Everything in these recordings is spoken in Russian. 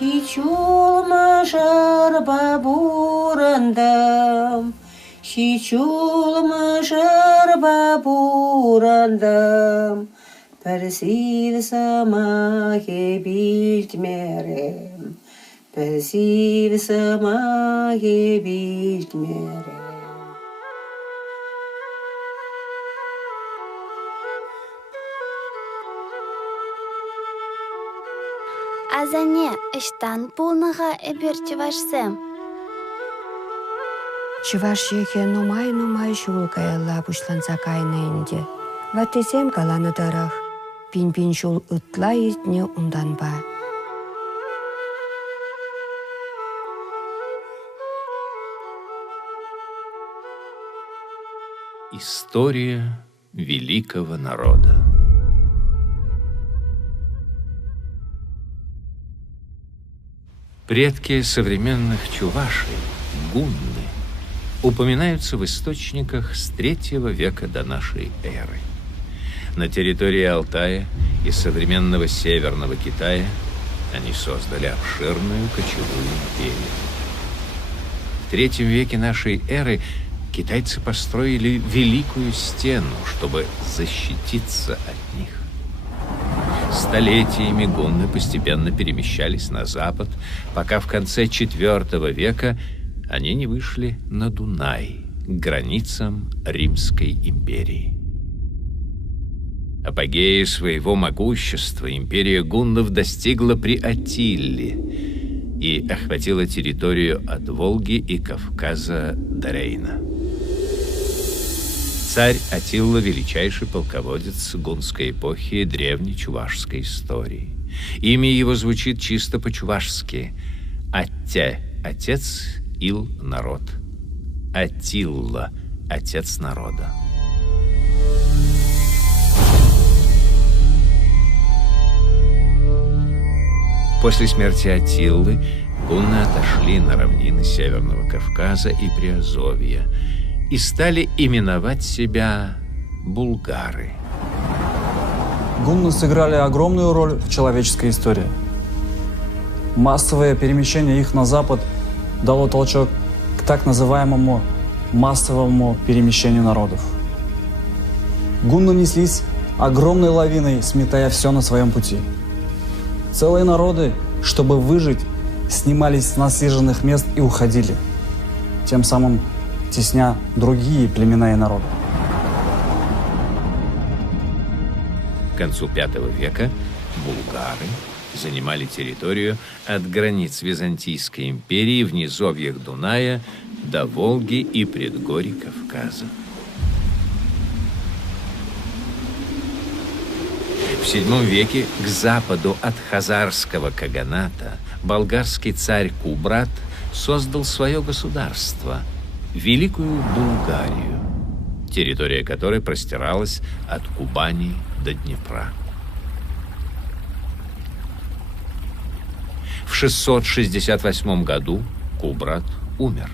Hiç olmaz araba burandım, hiç olmaz araba burandım. Bir sama biltmerim, bir sama biltmerim. Азане ыштан пулныға эбир чывашсем. Чувашьеке нумай шулкаялла пушланса кайнынде. Ватесем каланы дарах, пин шул ытла итне унданба. История великого народа. Предки современных чувашей, гунны, упоминаются в источниках с III века до нашей эры. На территории Алтая и современного Северного Китая они создали обширную кочевую империю. В III веке нашей эры китайцы построили Великую Стену, чтобы защититься от них. Столетиями гунны постепенно перемещались на запад, пока в конце IV века они не вышли на Дунай, к границам Римской империи. Апогея своего могущества империя гуннов достигла при Аттилле и охватила территорию от Волги и Кавказа до Рейна. Царь Аттила – величайший полководец гунской эпохи и древней чувашской истории. Имя его звучит чисто по-чувашски. Атте – отец, Ил – народ. Аттилла – отец народа. После смерти Аттиллы гунны отошли на равнины Северного Кавказа и Приазовья и стали именовать себя булгары. Гунны сыграли огромную роль в человеческой истории. Массовое перемещение их на запад дало толчок к так называемому массовому перемещению народов. Гунны неслись огромной лавиной, сметая все на своем пути. Целые народы, чтобы выжить, снимались с насиженных мест и уходили, тем самым тесня другие племена и народы. К концу V века булгары занимали территорию от границ Византийской империи в низовьях Дуная до Волги и предгорий Кавказа. В VII веке к западу от хазарского каганата болгарский царь Кубрат создал свое государство – Великую Булгарию, территория которой простиралась от Кубани до Днепра. В 668 году Кубрат умер.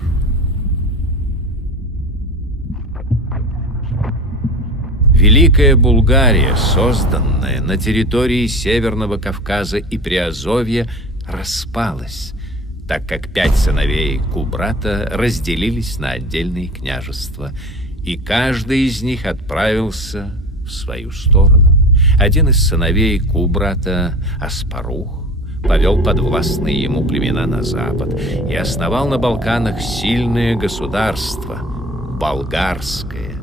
Великая Булгария, созданная на территории Северного Кавказа и Приазовья, распалась, так как 5 сыновей Кубрата разделились на отдельные княжества, и каждый из них отправился в свою сторону. Один из сыновей Кубрата, Аспарух, повел подвластные ему племена на запад и основал на Балканах сильное государство – болгарское.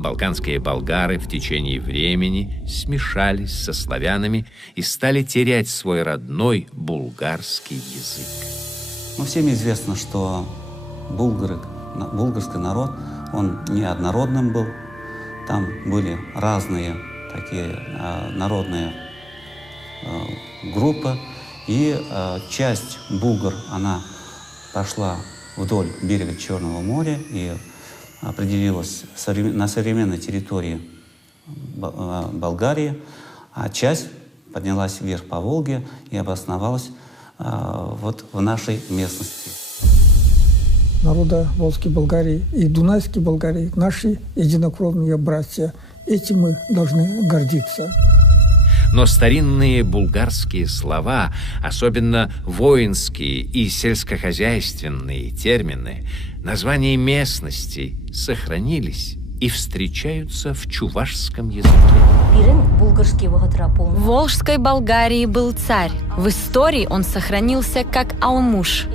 Балканские болгары в течение времени смешались со славянами и стали терять свой родной булгарский язык. Но всем известно, что булгарский народ, он неоднородным был. Там были разные такие народные группы. И часть булгар, она пошла вдоль берега Черного моря и определилась на современной территории Болгарии, а часть поднялась вверх по Волге и обосновалась вот в нашей местности. Народа Волжской Болгарии и Дунайской Болгарии, наши единокровные братья. Этим мы должны гордиться. Но старинные булгарские слова, особенно воинские и сельскохозяйственные термины, названия местностей сохранились и встречаются в чувашском языке. В Волжской Болгарии был царь. В истории он сохранился как Алмуш.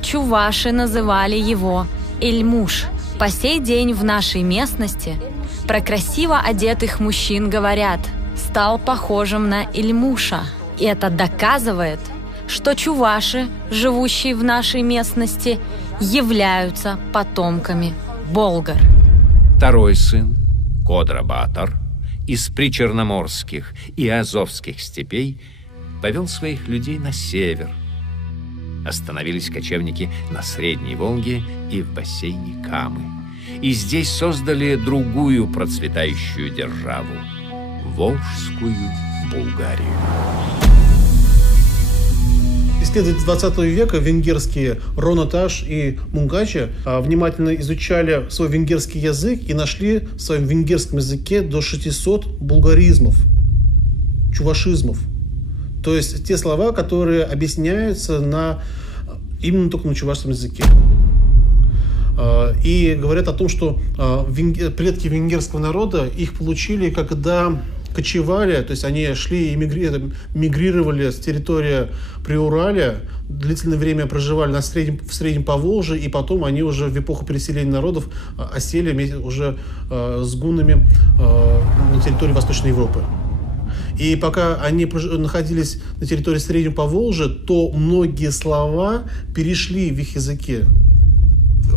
Чуваши называли его Эльмуш. По сей день в нашей местности про красиво одетых мужчин говорят: стал похожим на Эльмуша. И это доказывает, что чуваши, живущие в нашей местности, являются потомками болгар. Второй сын, Кодра-Батор, из причерноморских и азовских степей повел своих людей на север. Остановились кочевники на Средней Волге и в бассейне Камы. И здесь создали другую процветающую державу – Волжскую Булгарию. Исследователи 20 века венгерские Ронаташ и Мунгача внимательно изучали свой венгерский язык и нашли в своем венгерском языке до 600 булгаризмов, чувашизмов. То есть те слова, которые объясняются именно только на чувашском языке. И говорят о том, что предки венгерского народа их получили, когда кочевали, то есть они шли и мигрировали с территории Приуралия, длительное время проживали в Среднем Поволжье, и потом они уже в эпоху переселения народов осели уже с гуннами на территории Восточной Европы. И пока они находились на территории Среднего Поволжья, то многие слова перешли в их языке.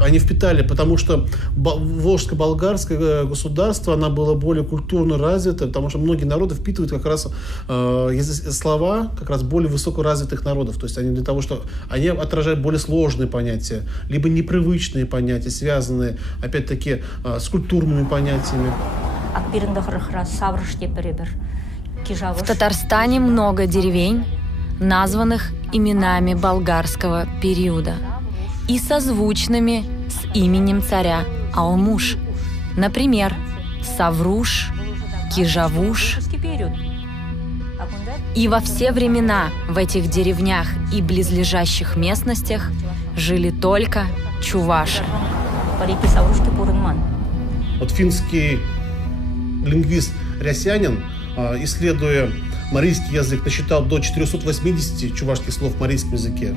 Они впитали, потому что Волжско-болгарское государство, оно было более культурно развито, потому что многие народы впитывают как раз слова как раз более высокоразвитых народов. То есть они для того, что они отражают более сложные понятия, либо непривычные понятия, связанные, опять-таки, с культурными понятиями. В Татарстане много деревень, названных именами болгарского периода и созвучными с именем царя Алмуш. Например, Савруш, Кижавуш. И во все времена в этих деревнях и близлежащих местностях жили только чуваши. Вот финский лингвист Рясянин, исследуя марийский язык, насчитал до 480 чувашских слов в марийском языке.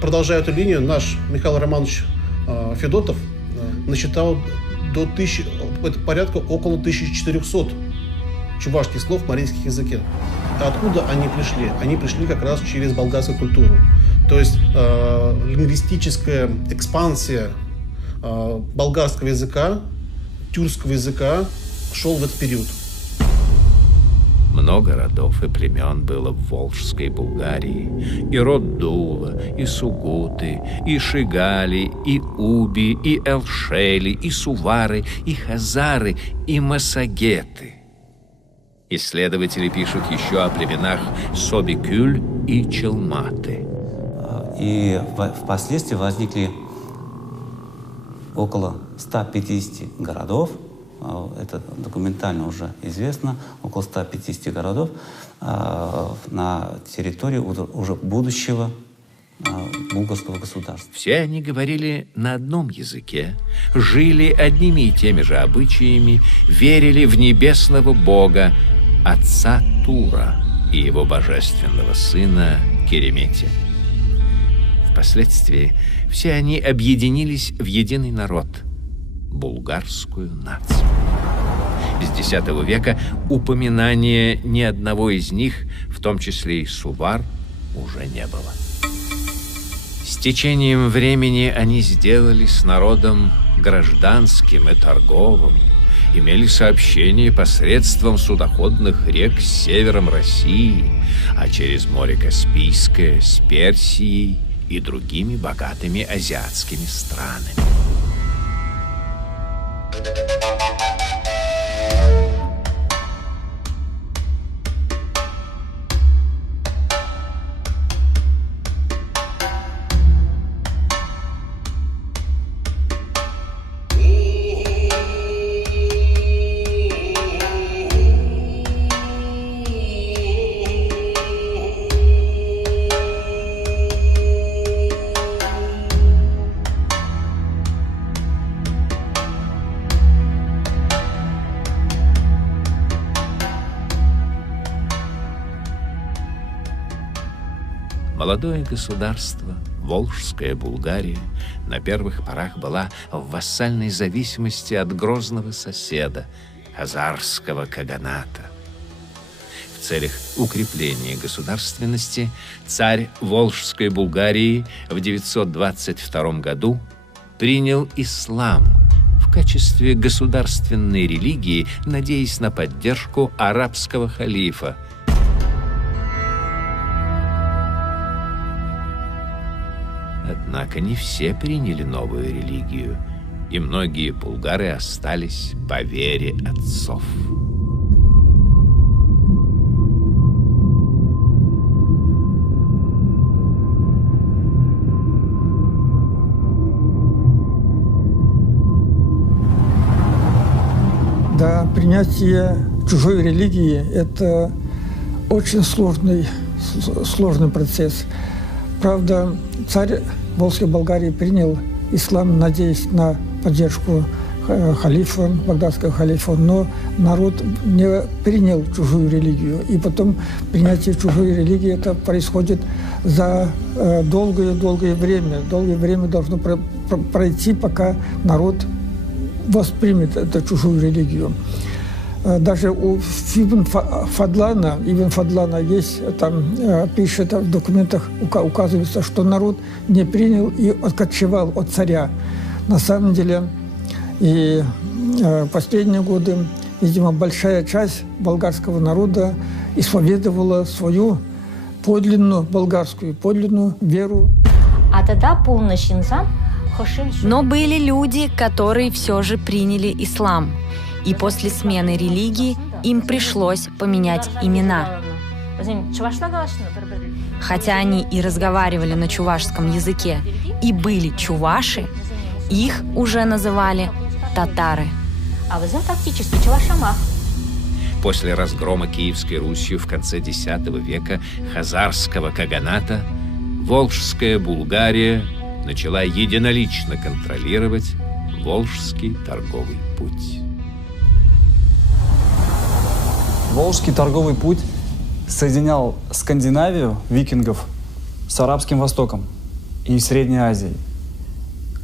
Продолжая эту линию, наш Михаил Романович Федотов насчитал порядка около 1400 чувашских слов в марийском языке. Откуда они пришли? Они пришли как раз через болгарскую культуру. То есть лингвистическая экспансия болгарского языка, тюркского языка шел в этот период. Много родов и племен было в Волжской Булгарии. И род Дула, и Сугуты, и Шигали, и Уби, и Элшели, и Сувары, и Хазары, и Массагеты. Исследователи пишут еще о племенах Собикюль и Челматы. И впоследствии возникли около 150 городов. Это документально уже известно, около 150 городов на территории уже будущего булгарского государства. Все они говорили на одном языке, жили одними и теми же обычаями, верили в небесного бога, отца Тура и его божественного сына Керемети. Впоследствии все они объединились в единый народ. булгарскую нацию. С X века упоминания ни одного из них, в том числе и Сувар, уже не было. С течением времени они сделались народом гражданским и торговым, имели сообщение посредством судоходных рек с севером России, а через море Каспийское с Персией и другими богатыми азиатскими странами. Молодое государство, Волжская Булгария, на первых порах была в вассальной зависимости от грозного соседа, хазарского каганата. В целях укрепления государственности царь Волжской Булгарии в 922 году принял ислам в качестве государственной религии, надеясь на поддержку арабского халифа. Однако не все приняли новую религию, и многие булгары остались по вере отцов. Да, принятие чужой религии – это очень сложный процесс. Правда, царь Волжской Болгарии принял ислам, надеясь на поддержку халифа, багдадского халифа, но народ не принял чужую религию. И потом принятие чужой религии это происходит за долгое время. Долгое время должно пройти, пока народ воспримет эту чужую религию. Даже у Ибн Фадлана есть, там пишет в документах, указывается, что народ не принял и откочевал от царя. На самом деле, и последние годы, видимо, большая часть болгарского народа исповедовала свою подлинную веру. Но были люди, которые все же приняли ислам. И после смены религии им пришлось поменять имена. Хотя они и разговаривали на чувашском языке, и были чуваши, их уже называли татары. После разгрома Киевской Русью в конце X века хазарского каганата Волжская Булгария начала единолично контролировать Волжский торговый путь. Волжский торговый путь соединял Скандинавию, викингов, с Арабским Востоком и Средней Азией.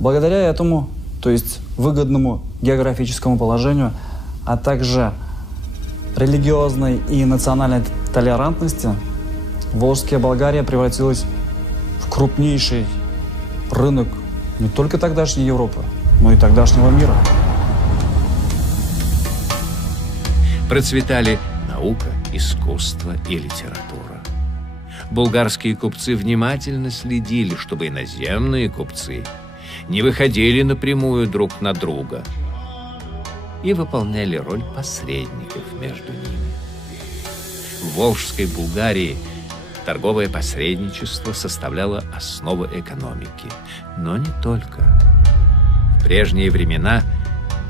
Благодаря этому, то есть выгодному географическому положению, а также религиозной и национальной толерантности, Волжская Болгария превратилась в крупнейший рынок не только тогдашней Европы, но и тогдашнего мира. Процветали наука, искусство и литература. Булгарские купцы внимательно следили, чтобы иноземные купцы не выходили напрямую друг на друга и выполняли роль посредников между ними. В Волжской Булгарии торговое посредничество составляло основу экономики, но не только. В прежние времена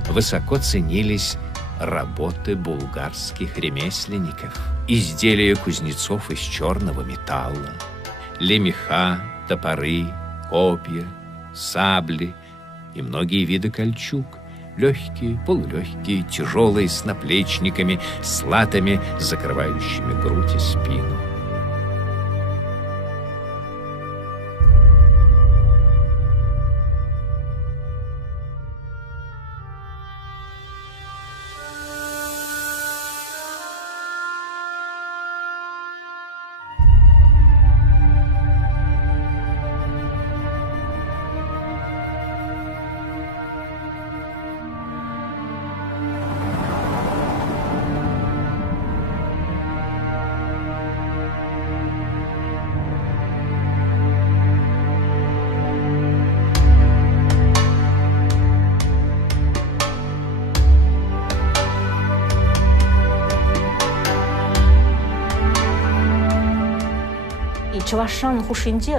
высоко ценились работы булгарских ремесленников, изделия кузнецов из черного металла, лемеха, топоры, копья, сабли и многие виды кольчуг, легкие, полулегкие, тяжелые, с наплечниками, с латами, закрывающими грудь и спину.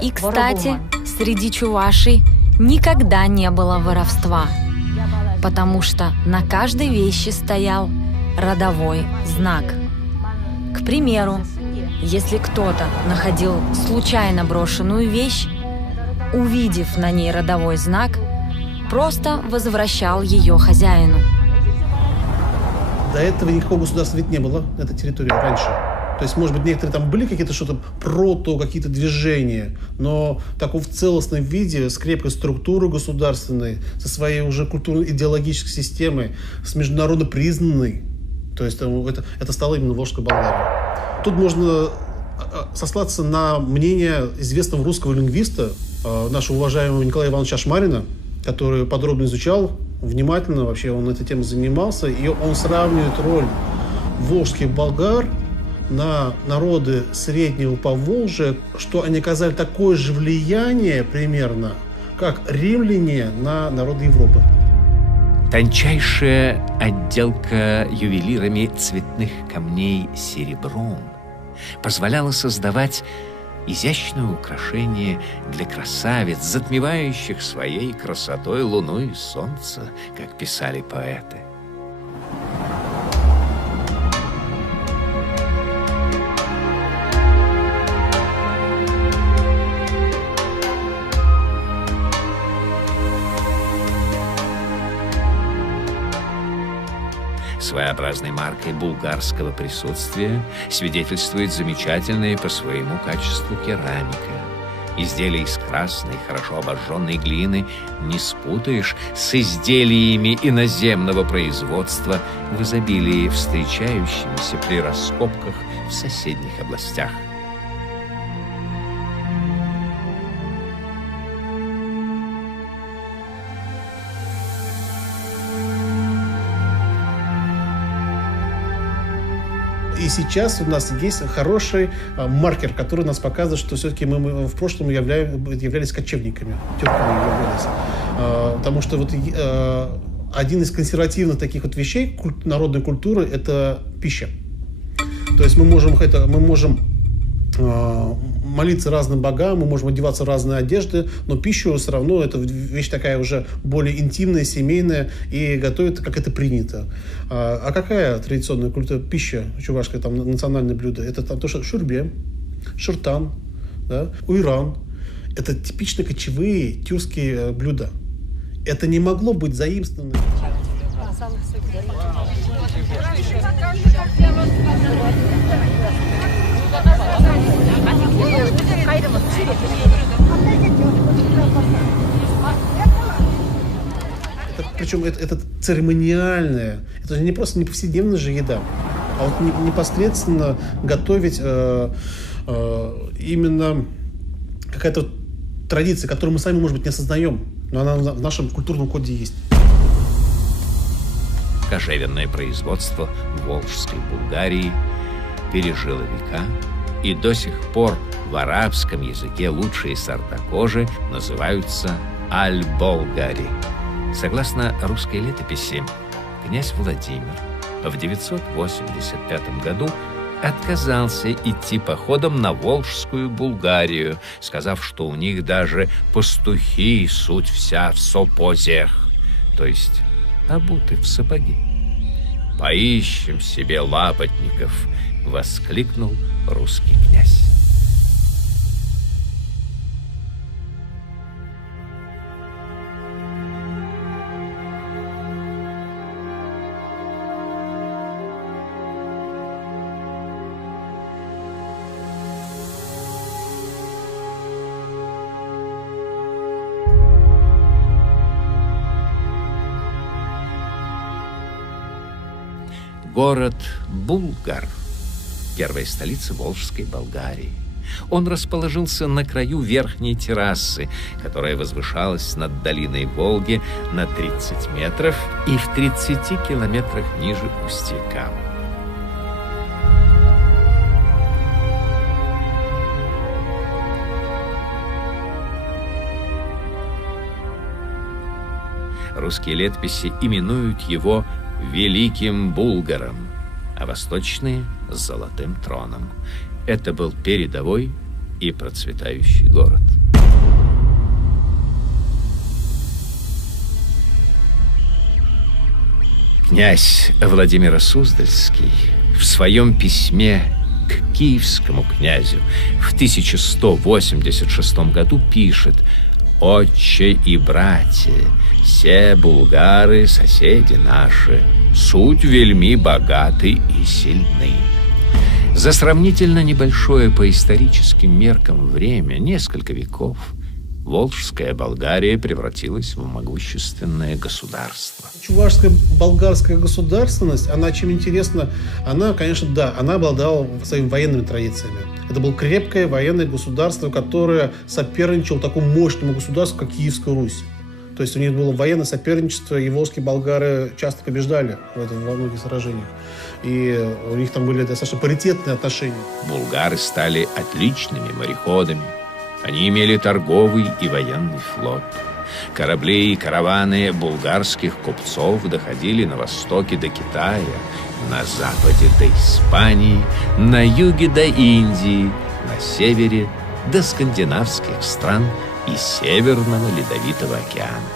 И, кстати, среди чувашей никогда не было воровства, потому что на каждой вещи стоял родовой знак. К примеру, если кто-то находил случайно брошенную вещь, увидев на ней родовой знак, просто возвращал ее хозяину. До этого никакого государства ведь не было на этой территории раньше. То есть, может быть, некоторые там были какие-то какие-то движения, но такого в целостном виде, с крепкой структурой государственной, со своей уже культурно-идеологической системой, с международно признанной. То есть это стало именно Волжская Болгария. Тут можно сослаться на мнение известного русского лингвиста, нашего уважаемого Николая Ивановича Ашмарина, который подробно изучал, внимательно вообще он этой темой занимался, и он сравнивает роль волжских болгар на народы Среднего Поволжья, что они оказали такое же влияние примерно, как римляне на народы Европы. Тончайшая отделка ювелирами цветных камней серебром позволяла создавать изящное украшение для красавиц, затмевающих своей красотой луну и солнце, как писали поэты. Своеобразной маркой булгарского присутствия свидетельствует замечательная по своему качеству керамика. Изделия из красной, хорошо обожженной глины не спутаешь с изделиями иноземного производства в изобилии, встречающимися при раскопках в соседних областях. И сейчас у нас есть хороший маркер, который нас показывает, что все-таки мы в прошлом являлись кочевниками, тюрками являлись. Потому что один из консервативных таких вещей народной культуры – это пища. То есть мы можем молиться разным богам, мы можем одеваться в разные одежды, но пищу все равно это вещь такая уже более интимная, семейная, и готовят, как это принято. А какая традиционная пища чувашская, там национальное блюдо? Это там то, что шурбе, шыртан, да, уйран. Это типично кочевые тюркские блюда. Это не могло быть заимствовано. Причем это церемониальная, это же не просто не повседневная же еда, а вот непосредственно готовить именно какая-то традиция, которую мы сами, может быть, не осознаем, но она в нашем культурном коде есть. Кожевенное производство в Волжской Булгарии пережило века, и до сих пор в арабском языке лучшие сорта кожи называются аль-болгари. Согласно русской летописи, князь Владимир в 985 году отказался идти походом на Волжскую Булгарию, сказав, что у них даже пастухи суть вся в сапозях, то есть обуты в сапоги. «Поищем себе лапотников!» — воскликнул русский князь. Город Булгар, первая столица Волжской Болгарии. Он расположился на краю верхней террасы, которая возвышалась над долиной Волги на 30 метров и в 30 километрах ниже устья Камы. Русские летописи именуют его Великим Булгаром, а восточные — Золотым троном. Это был передовой и процветающий город. Князь Владимир Суздальский в своем письме к киевскому князю в 1186 году пишет: «Отче и братья, все булгары, соседи наши, суть вельми богаты и сильны». За сравнительно небольшое по историческим меркам время, несколько веков, Волжская Болгария превратилась в могущественное государство. Чувашская болгарская государственность, она чем интересна, она, конечно, да, она обладала своими военными традициями. Это было крепкое военное государство, которое соперничало такому мощному государству, как Киевская Русь. То есть у них было военное соперничество, и волжские болгары часто побеждали во многих сражениях. И у них там были достаточно паритетные отношения. Булгары стали отличными мореходами. Они имели торговый и военный флот. Корабли и караваны булгарских купцов доходили на востоке до Китая, на западе до Испании, на юге до Индии, на севере до скандинавских стран и Северного Ледовитого океана.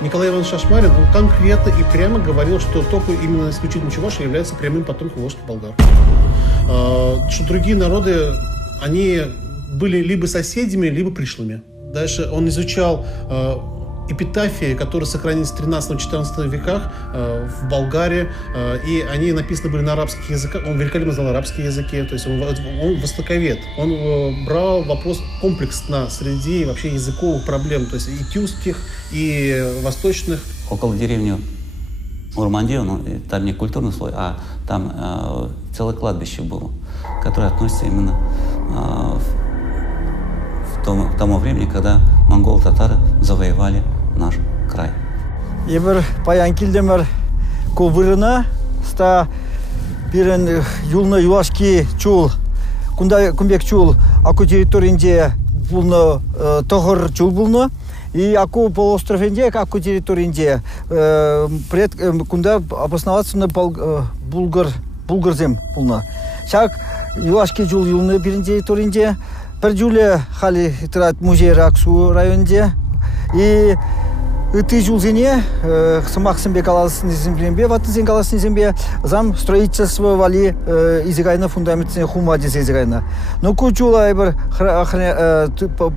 Николай Иванович Шашмарин, он конкретно и прямо говорил, что только именно исключительно Чувашия является прямым потомком волжских болгар. Что другие народы, они были либо соседями, либо пришлыми. Дальше он изучал эпитафии, которые сохранились в 13-14 веках в Болгарии, и они написаны были на арабских языках. Он великолепно знал арабские языки, то есть он востоковед. Он брал вопрос комплексно среди вообще языковых проблем, то есть и тюркских, и восточных. Около деревни Урманди, там не культурный слой, а там целое кладбище было, которое относится именно к тому времени, когда монголо-татары завоевали наш край. Ебір паян келдемір ковырына, ста бірін юлны юашки чул, күнбек чул, аку территориинде булны тоғыр чул булны, и аку полуостровенде, аку территориинде кунда обосноваться булгарзем булны. Шак юашки чул юлны бірін территориинде, бір жуле хали трат музей Раксу районде, и ты жулзене Самахсенбе каласыны землембе, ватынсен каласыны земле зам строительство вали изигайна фундаментне хумади изигайна. Но кучула айбер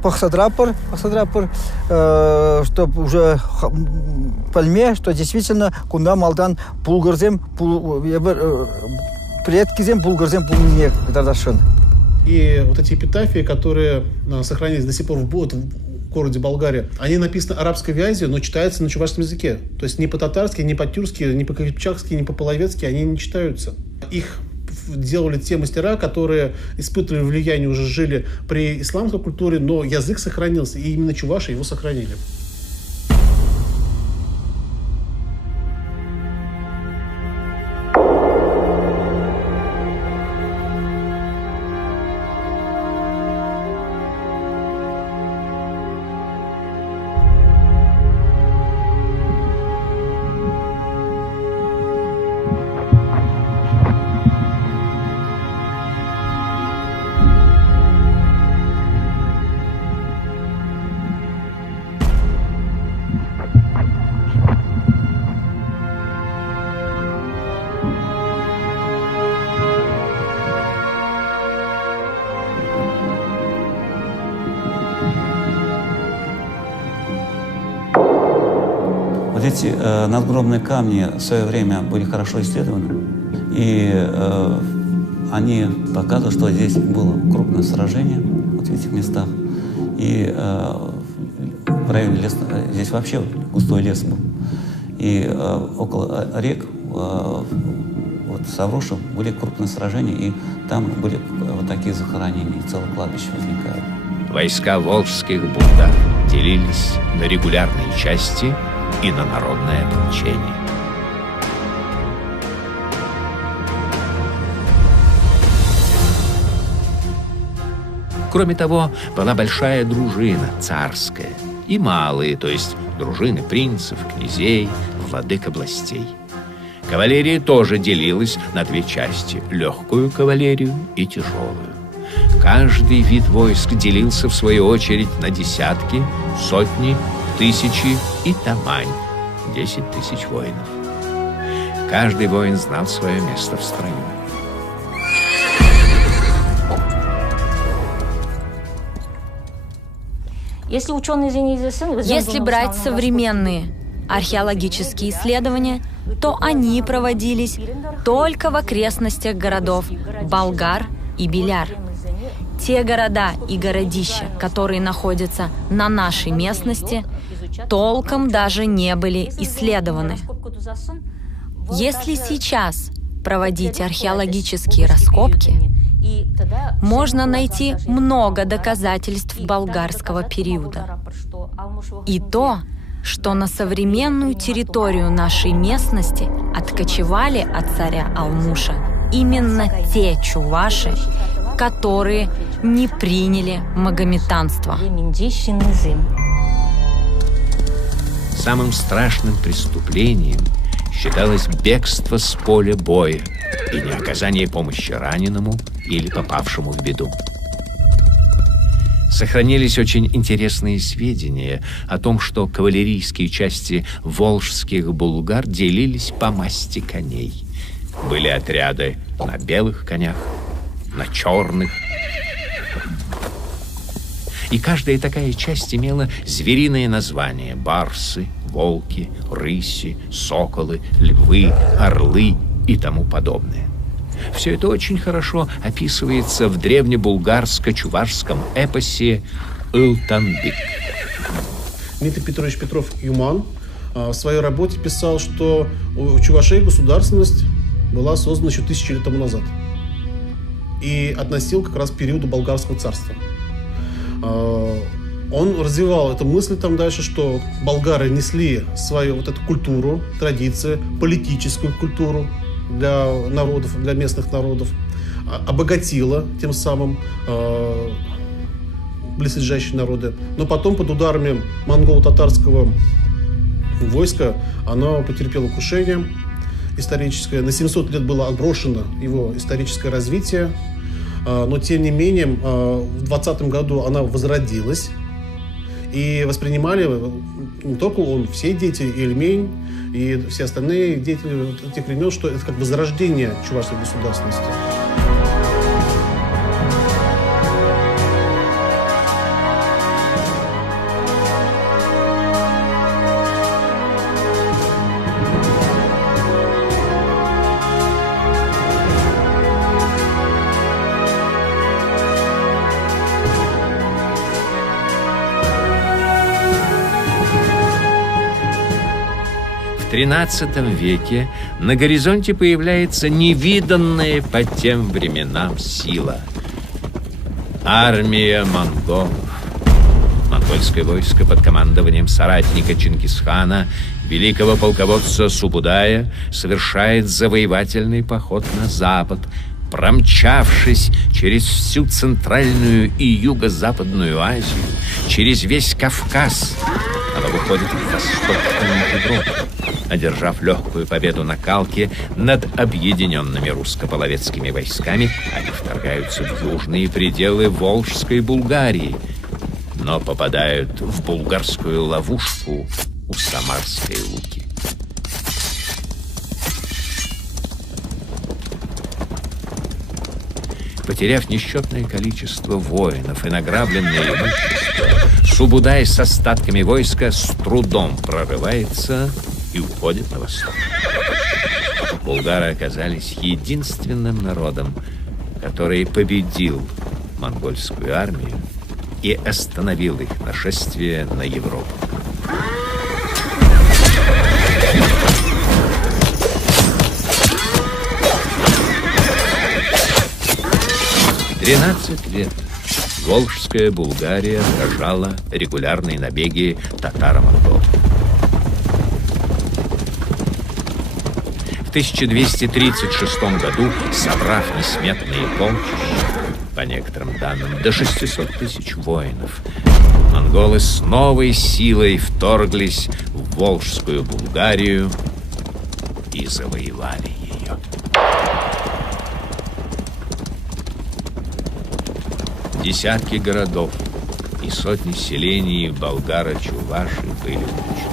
пахсадрапор, что уже пальме, что действительно кунда малдан булгарзем, предкизем булгарзем пулниек дардашын. И вот эти эпитафии, которые сохранились до сих пор в городе Болгария, они написаны арабской вязью, но читаются на чувашском языке. То есть ни по-татарски, ни по-тюркски, ни по-кипчакски, ни по-половецки они не читаются. Их делали те мастера, которые испытывали влияние, уже жили при исламской культуре, но язык сохранился, и именно чуваши его сохранили. Эти надгробные камни в свое время были хорошо исследованы, и они показывают, что здесь было крупное сражение вот в этих местах, и в районе леса, здесь вообще густой лес был, и около рек, вот с Аврушем, были крупные сражения, и там были вот такие захоронения, и целое кладбище возникает. Войска волжских булгар делились на регулярные части и на народное ополчение. Кроме того, была большая дружина царская и малые, то есть дружины принцев, князей, владык областей. Кавалерия тоже делилась на две части – легкую кавалерию и тяжелую. Каждый вид войск делился, в свою очередь, на десятки, сотни, тысячи и тамань, 10 000 воинов. Каждый воин знал свое место в строю. Если брать современные археологические исследования, то они проводились только в окрестностях городов Болгар и Беляр. Те города и городища, которые находятся на нашей местности, толком даже не были исследованы. Если сейчас проводить археологические раскопки, можно найти много доказательств болгарского периода. И то, что на современную территорию нашей местности откочевали от царя Алмуша именно те чуваши, которые не приняли магометанство. Самым страшным преступлением считалось бегство с поля боя и неоказание помощи раненому или попавшему в беду. Сохранились очень интересные сведения о том, что кавалерийские части волжских булгар делились по масти коней. Были отряды на белых конях, на черных. И каждая такая часть имела звериное название: барсы, волки, рыси, соколы, львы, орлы и тому подобное. Все это очень хорошо описывается в древнебулгарско-чувашском эпосе «Ылтанбик». Дмитрий Петрович Петров-Юман в своей работе писал, что у чувашей государственность была создана еще 1000 лет тому назад и относил как раз к периоду болгарского царства. Он развивал эту мысль там дальше, что болгары несли свою вот эту культуру, традиции, политическую культуру для народов, для местных народов, обогатила тем самым близлежащие народы. Но потом под ударами монголо-татарского войска оно потерпело крушение историческое. На 700 лет было отброшено его историческое развитие. Но, тем не менее, в 20-м году она возродилась. И воспринимали не только он, все дети, Ильмень и все остальные деятели тех времен, что это как возрождение чувашской государственности. В XIII веке на горизонте появляется невиданная по тем временам сила. Армия монголов. Монгольское войско под командованием соратника Чингисхана, великого полководца Субудая, совершает завоевательный поход на запад, промчавшись через всю Центральную и Юго-Западную Азию, через весь Кавказ. Она выходит в Восточную Европу, одержав легкую победу на Калке над объединенными русско-половецкими войсками. Они вторгаются в южные пределы Волжской Булгарии, но попадают в булгарскую ловушку у Самарской Луки. Потеряв несчетное количество воинов и награбленное имущество, Субудай с остатками войска с трудом прорывается и уходит на восток. Булгары оказались единственным народом, который победил монгольскую армию и остановил их нашествие на Европу. В 13 лет Волжская Булгария отражала регулярные набеги татаро-монголов. В 1236 году, собрав несметные полчища, по некоторым данным, до 600 000 воинов, монголы с новой силой вторглись в Волжскую Булгарию и завоевали ее. десятки городов и сотни селений болгара-чуваши были уничтожены.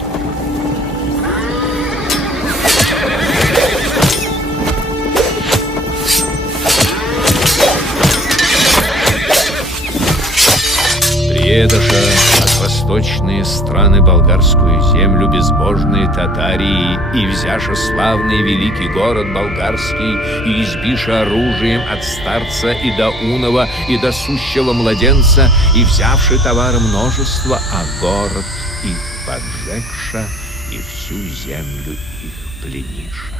Предоша от восточные страны болгарскую землю безбожные татарии, и взяша славный великий город болгарский, и избиша оружием от старца и до унова, и до сущего младенца, и взявши товары множество, а город их поджегша, и всю землю их плениша.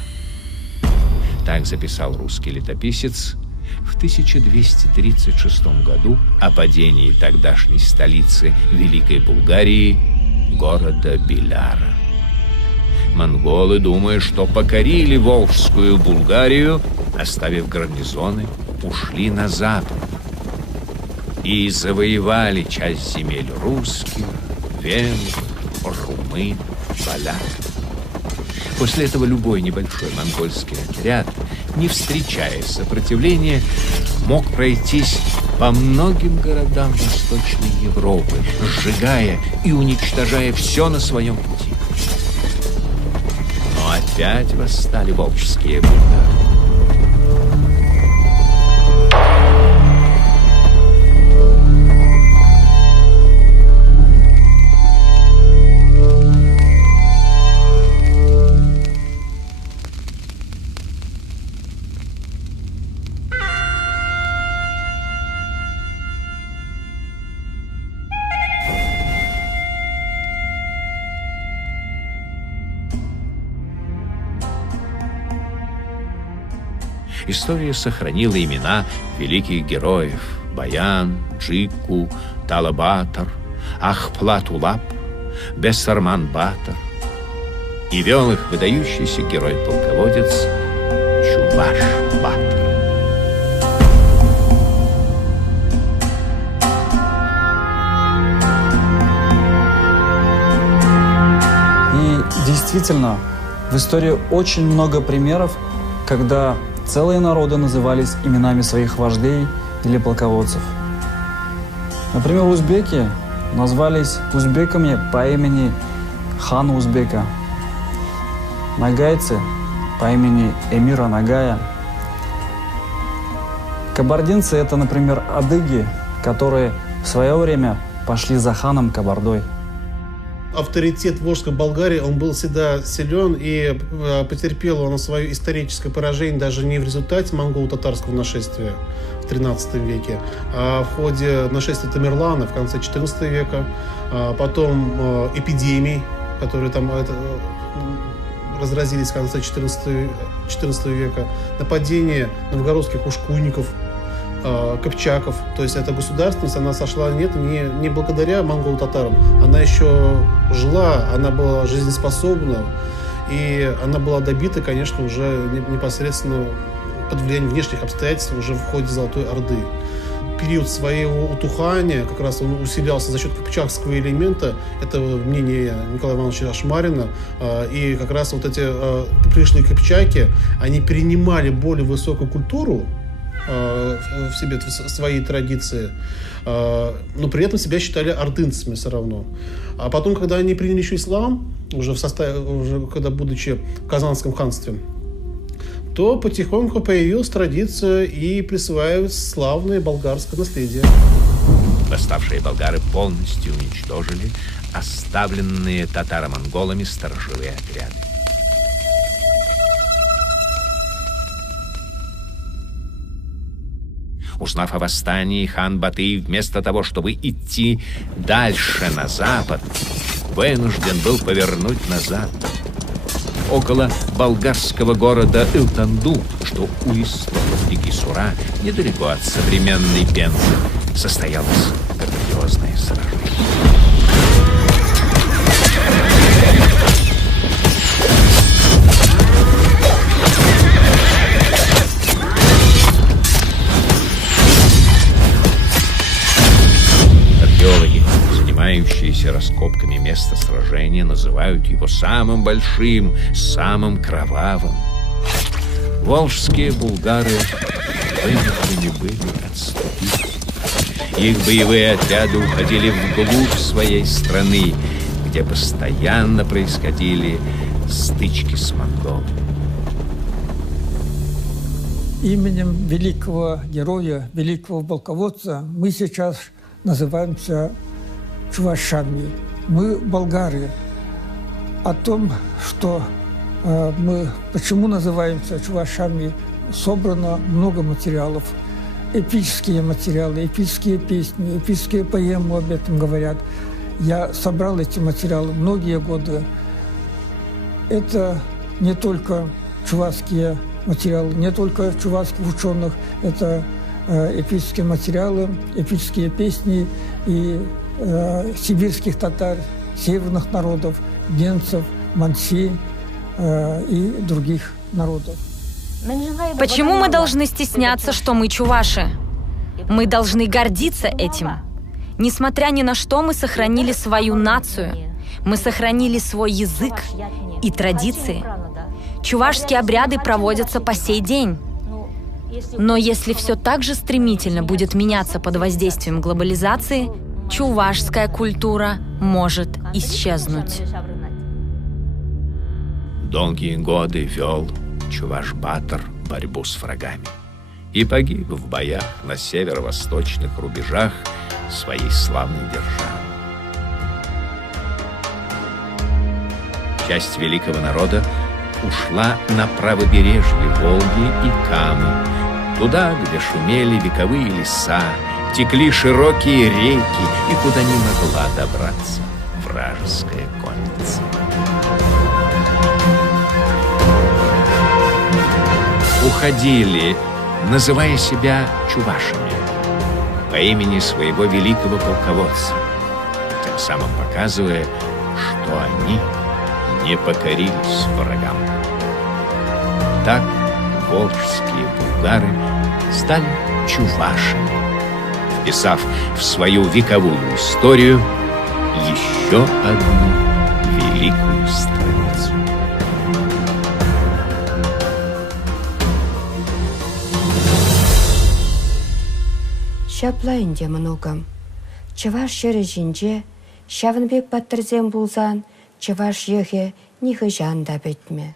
Так записал русский летописец в 1236 году о падении тогдашней столицы Великой Булгарии, города Биляра. Монголы, думая, что покорили Волжскую Булгарию, оставив гарнизоны, ушли на запад и завоевали часть земель русских, венгров, румын, поляков. После этого любой небольшой монгольский отряд, не встречая сопротивления, мог пройтись по многим городам Восточной Европы, сжигая и уничтожая все на своем пути. Но опять восстали волжские булгары. История сохранила имена великих героев Баян, Джикку, Талабатар, Ахплат-Улап, Бессарман-Батор, и вел их выдающийся герой-полководец Чуваш-Батор. И действительно, в истории очень много примеров, когда целые народы назывались именами своих вождей или полководцев. Например, узбеки назвались узбеками по имени хана Узбека, нагайцы по имени эмира Нагая. Кабардинцы – это, например, адыги, которые в свое время пошли за ханом Кабардой. Авторитет Волжской Болгарии, он был всегда силен, и потерпел он свое историческое поражение даже не в результате монголо-татарского нашествия в XIII веке, а в ходе нашествия Тамерлана в конце XIV века, потом эпидемий, которые там разразились в конце XIV века, нападение новгородских ушкуйников, кыпчаков. То есть эта государственность, она сошла не благодаря монголо-татарам, она еще жила, она была жизнеспособна, и она была добита, конечно, уже непосредственно под влиянием внешних обстоятельств уже в ходе Золотой Орды. Период своего утухания как раз он усилялся за счет кыпчакского элемента, это мнение Николая Ивановича Ашмарина, и как раз вот эти пришлые кыпчаки, они перенимали более высокую культуру в себе, в свои традиции, но при этом себя считали ордынцами все равно. А потом, когда они приняли еще ислам, уже когда будучи в Казанском ханстве, то потихоньку появилась традиция и присваивать славное болгарское наследие. Восставшие болгары полностью уничтожили оставленные татаро-монголами сторожевые отряды. Узнав о восстании, хан Батый вместо того, чтобы идти дальше на запад, вынужден был повернуть назад. Около болгарского города Илтанду, что у истоков реки Сура, недалеко от современной Пензы, состоялось грандиозное сражение. Археологи, занимающиеся раскопками места сражения, называют его самым большим, самым кровавым. Волжские булгары вынуждены были отступить, Их боевые отряды уходили вглубь своей страны, где постоянно происходили стычки с монголами. Именем великого героя, великого полководца мы сейчас называемся чувашами. Мы болгары. О том, что почему называемся чувашами, собрано много материалов. Эпические материалы, эпические песни, эпические поэмы об этом говорят. Я собрал эти материалы многие годы. Это не только чувашские материалы, не только чувашских ученых, это эпические материалы, эпические песни и сибирских татар, северных народов, генцев, манси и других народов. Почему мы должны стесняться, что мы чуваши? Мы должны гордиться этим. Несмотря ни на что, мы сохранили свою нацию, мы сохранили свой язык и традиции. Чувашские обряды проводятся по сей день. Но если все так же стремительно будет меняться под воздействием глобализации, чувашская культура может исчезнуть. Долгие годы вел Чуваш-Батор борьбу с врагами и погиб в боях на северо-восточных рубежах своей славной державы. Часть великого народа ушла на правобережье Волги и Камы, туда, где шумели вековые леса, текли широкие реки и куда не могла добраться вражеская конница. Уходили, называя себя чувашами по имени своего великого полководца, тем самым показывая, что они не покорились врагам. Так волжские булгары стали чувашами, вписав в свою вековую историю еще одну великую страницу. Шаплайынде многом. Чаваш шері жинже, Шавынбек Баттырзен булзан, Чаваш ехе нихы жанда бетме.